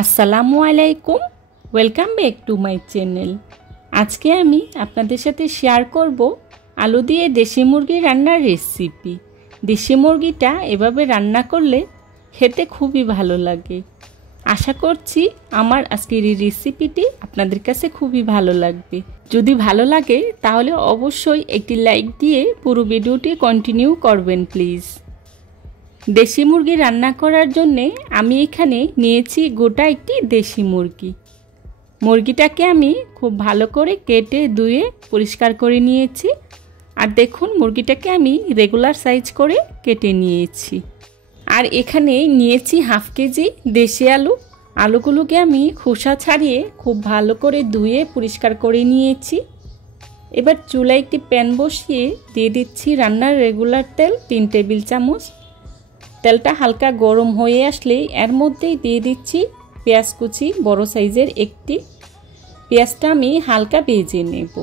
আসসালামু আলাইকুম, welcome back to my channel. আজকে আমি আপনাদের সাথে শেয়ার করব আলু দিয়ে দেশি মুরগি রান্নার রেসিপি। দেশি মুরগিটা এভাবে রান্না করলে খেতে খুবই ভালো লাগে। আশা করছি আমার আজকের এই রেসিপিটি আপনাদের কাছে খুবই ভালো লাগবে। যদি ভালো লাগে তাহলে অবশ্যই একটি লাইক দিয়ে পুরো ভিডিওটি কন্টিনিউ করবেন প্লিজ। দেশি মুরগি রান্না করার জন্যে আমি এখানে নিয়েছি গোটা একটি দেশি মুরগি। মুরগিটাকে আমি খুব ভালো করে কেটে ধুয়ে পরিষ্কার করে নিয়েছি। আর দেখুন মুরগিটাকে আমি রেগুলার সাইজ করে কেটে নিয়েছি। আর এখানে নিয়েছি হাফ কেজি দেশি আলু। আলুগুলোকে আমি খোসা ছাড়িয়ে খুব ভালো করে ধুয়ে পরিষ্কার করে নিয়েছি। এবার চুলায় একটি প্যান বসিয়ে দিয়ে দিচ্ছি রান্নার রেগুলার তেল 3 টেবিল চামচ। তেলটা হালকা গরম হয়ে আসলে এর মধ্যেই দিয়ে দিচ্ছি পেঁয়াজ কুচি, বড় সাইজের একটি। পেঁয়াজটা আমি হালকা ভেজে নেব।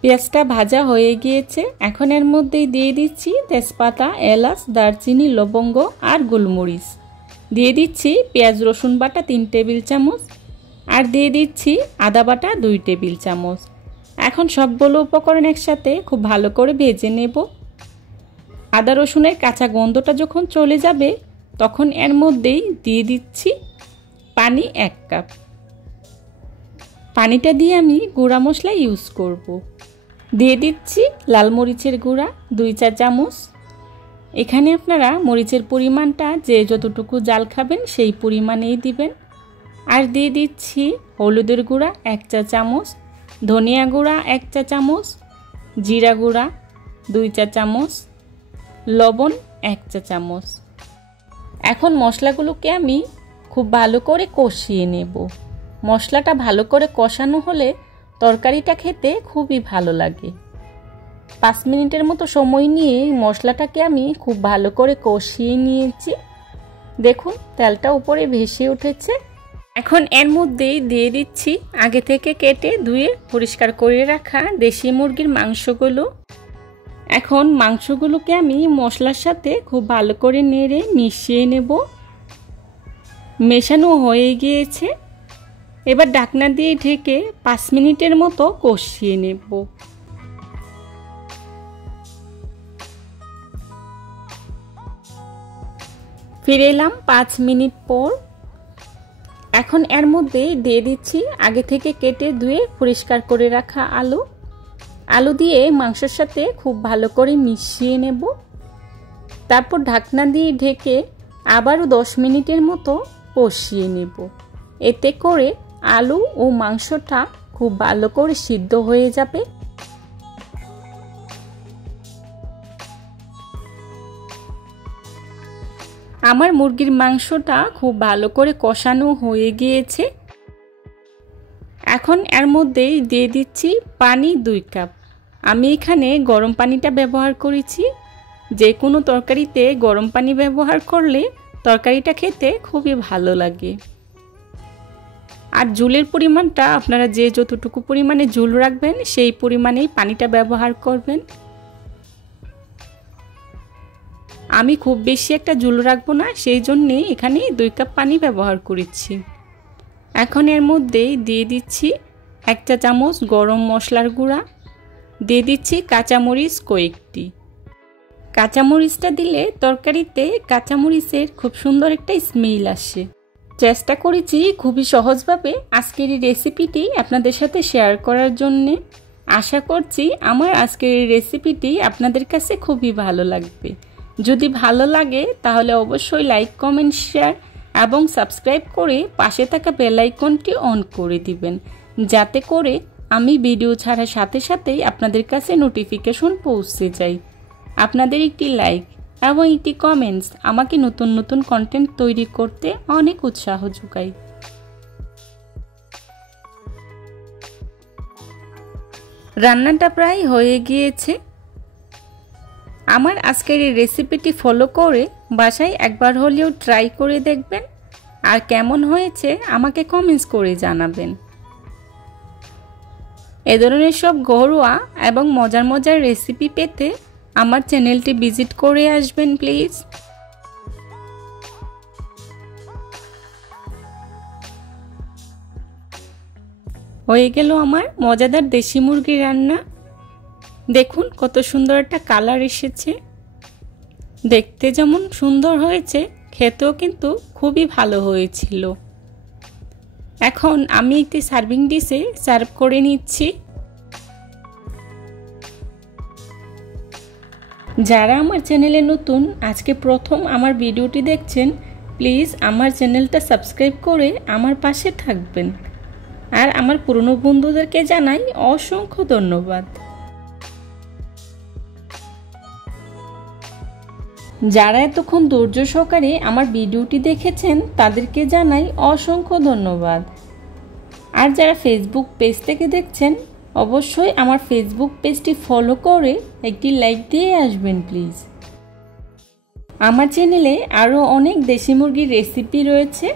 পেঁয়াজটা ভাজা হয়ে গিয়েছে, এখন এর মধ্যেই দিয়ে দিচ্ছি তেজপাতা, এলাচ, দারচিনি, লবঙ্গ আর গোলমরিচ। দিয়ে দিচ্ছি পেঁয়াজ রসুন বাটা 3 টেবিল চামচ আর দিয়ে দিচ্ছি আদা বাটা 2 টেবিল চামচ। এখন সবগুলো উপকরণ একসাথে খুব ভালো করে ভেজে নেব। আদা রসুনের কাঁচা গন্ধটা যখন চলে যাবে তখন এর মধ্যেই দিয়ে দিচ্ছি পানি 1 কাপ। পানিটা দিয়ে আমি গুঁড়া মশলা ইউজ করব। দিয়ে দিচ্ছি লাল মরিচের গুঁড়া 2 চা চামচ। এখানে আপনারা মরিচের পরিমাণটা যে যতটুকু জাল খাবেন সেই পরিমাণেই দিবেন। আর দিয়ে দিচ্ছি হলুদের গুঁড়া 1 চা চামচ, ধনিয়া গুঁড়া 1 চা চামচ, জিরা গুঁড়া 2 চা চামচ, লবণ 1 চা চামচ। এখন মশলাগুলোকে আমি খুব ভালো করে কষিয়ে নেব। মশলাটা ভালো করে কষানো হলে তরকারিটা খেতে খুবই ভালো লাগে। 5 মিনিটের মতো সময় নিয়ে মশলাটাকে আমি খুব ভালো করে কষিয়ে নিয়েছি। দেখুন তেলটা উপরে ভেসে উঠেছে। এখন এর মধ্যেই দিয়ে দিচ্ছি আগে থেকে কেটে ধুয়ে পরিষ্কার করে রাখা দেশি মুরগির মাংসগুলো। এখন মাংসগুলোকে আমি মশলার সাথে খুব ভালো করে নেড়ে মিশিয়ে নেব। মেশানো হয়ে গিয়েছে, এবার ঢাকনা দিয়ে ঢেকে 5 মিনিটের মতো কষিয়ে নেব। ফিরে এলাম 5 মিনিট পর। এখন এর মধ্যে দিয়ে দিচ্ছি আগে থেকে কেটে ধুয়ে পরিষ্কার করে রাখা আলু। আলু দিয়ে মাংসের সাথে খুব ভালো করে মিশিয়ে নেব। তারপর ঢাকনা দিয়ে ঢেকে আবারও 10 মিনিটের মতো কষিয়ে নেব। এতে করে আলু ও মাংসটা খুব ভালো করে সিদ্ধ হয়ে যাবে। আমার মুরগির মাংসটা খুব ভালো করে কষানো হয়ে গিয়েছে। এখন এর মধ্যেই দিয়ে দিচ্ছি পানি 2 কাপ। আমি এখানে গরম পানিটা ব্যবহার করেছি। যে কোনো তরকারিতে গরম পানি ব্যবহার করলে তরকারিটা খেতে খুবই ভালো লাগে। আর ঝোলের পরিমাণটা আপনারা যে যতটুকু পরিমাণে ঝোল রাখবেন সেই পরিমাণেই পানিটা ব্যবহার করবেন। আমি খুব বেশি একটা ঝোল রাখবো না, সেই জন্যে এখানে 2 কাপ পানি ব্যবহার করেছি। এখন এর মধ্যে দিয়ে দিচ্ছি 1 চা চামচ গরম মশলার গুঁড়া। দিয়ে দিচ্ছি কাঁচামরিচ কয়েকটি। কাঁচামরিচটা দিলে তরকারিতে কাঁচামরিচের খুব সুন্দর একটা স্মেল আসে। চেষ্টা করেছি খুবই সহজভাবে আজকের এই রেসিপিটি আপনাদের সাথে শেয়ার করার জন্যে। আশা করছি আমার আজকের এই রেসিপিটি আপনাদের কাছে খুবই ভালো লাগবে। যদি ভালো লাগে তাহলে অবশ্যই লাইক, কমেন্ট, শেয়ার এবং সাবস্ক্রাইব করে পাশে থাকা বেল আইকনটি অন করে দিবেন, যাতে করে আমি ভিডিও ছাড়ার সাথে সাথেই আপনাদের কাছে নোটিফিকেশন পৌঁছে যায়। আপনাদের একটি লাইক এবং একটি কমেন্টস আমাকে নতুন নতুন কন্টেন্ট তৈরি করতে অনেক উৎসাহ যোগায়। রান্নাটা প্রায় হয়ে গিয়েছে। আমার আজকের এই রেসিপিটি ফলো করে বাসায় একবার হলেও ট্রাই করে দেখবেন, আর কেমন হয়েছে আমাকে কমেন্টস করে জানাবেন। এ ধরনের সব ঘরোয়া এবং মজার মজার রেসিপি পেতে আমার চ্যানেলটি ভিজিট করে আসবেন প্লিজ। হয়ে গেল আমার মজাদার দেশি মুরগি রান্না। দেখুন কত সুন্দর একটা কালার এসেছে। দেখতে যেমন সুন্দর হয়েছে, খেতেও কিন্তু খুবই ভালো হয়েছিল। এখন আমি একটি সার্ভিং ডিশে সার্ভ করে নিচ্ছি। যারা আমার চ্যানেলে নতুন, আজকে প্রথম আমার ভিডিওটি দেখছেন, প্লিজ আমার চ্যানেলটা সাবস্ক্রাইব করে আমার পাশে থাকবেন। আর আমার পুরনো বন্ধুদেরকে জানাই অসংখ্য ধন্যবাদ। যারা এতক্ষণ ধৈর্য সহকারে আমার ভিডিওটি দেখেছেন তাদেরকে জানাই অসংখ্য ধন্যবাদ। আর যারা ফেসবুক পেজ থেকে দেখছেন, অবশ্যই আমার ফেসবুক পেজটি ফলো করে একটি লাইক দিয়ে আসবেন প্লিজ। আমার চ্যানেলে আরও অনেক দেশি মুরগির রেসিপি রয়েছে,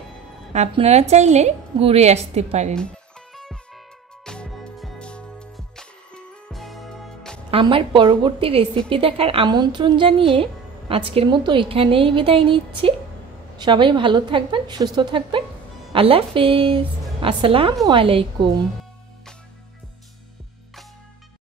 আপনারা চাইলে ঘুরে আসতে পারেন। আমার পরবর্তী রেসিপি দেখার আমন্ত্রণ জানিয়ে আজকের মতো এখানেই বিদায় নিচ্ছি। সবাই ভালো থাকবেন, সুস্থ থাকবেন। আল্লাহ হাফেজ। আসসালামু আলাইকুম।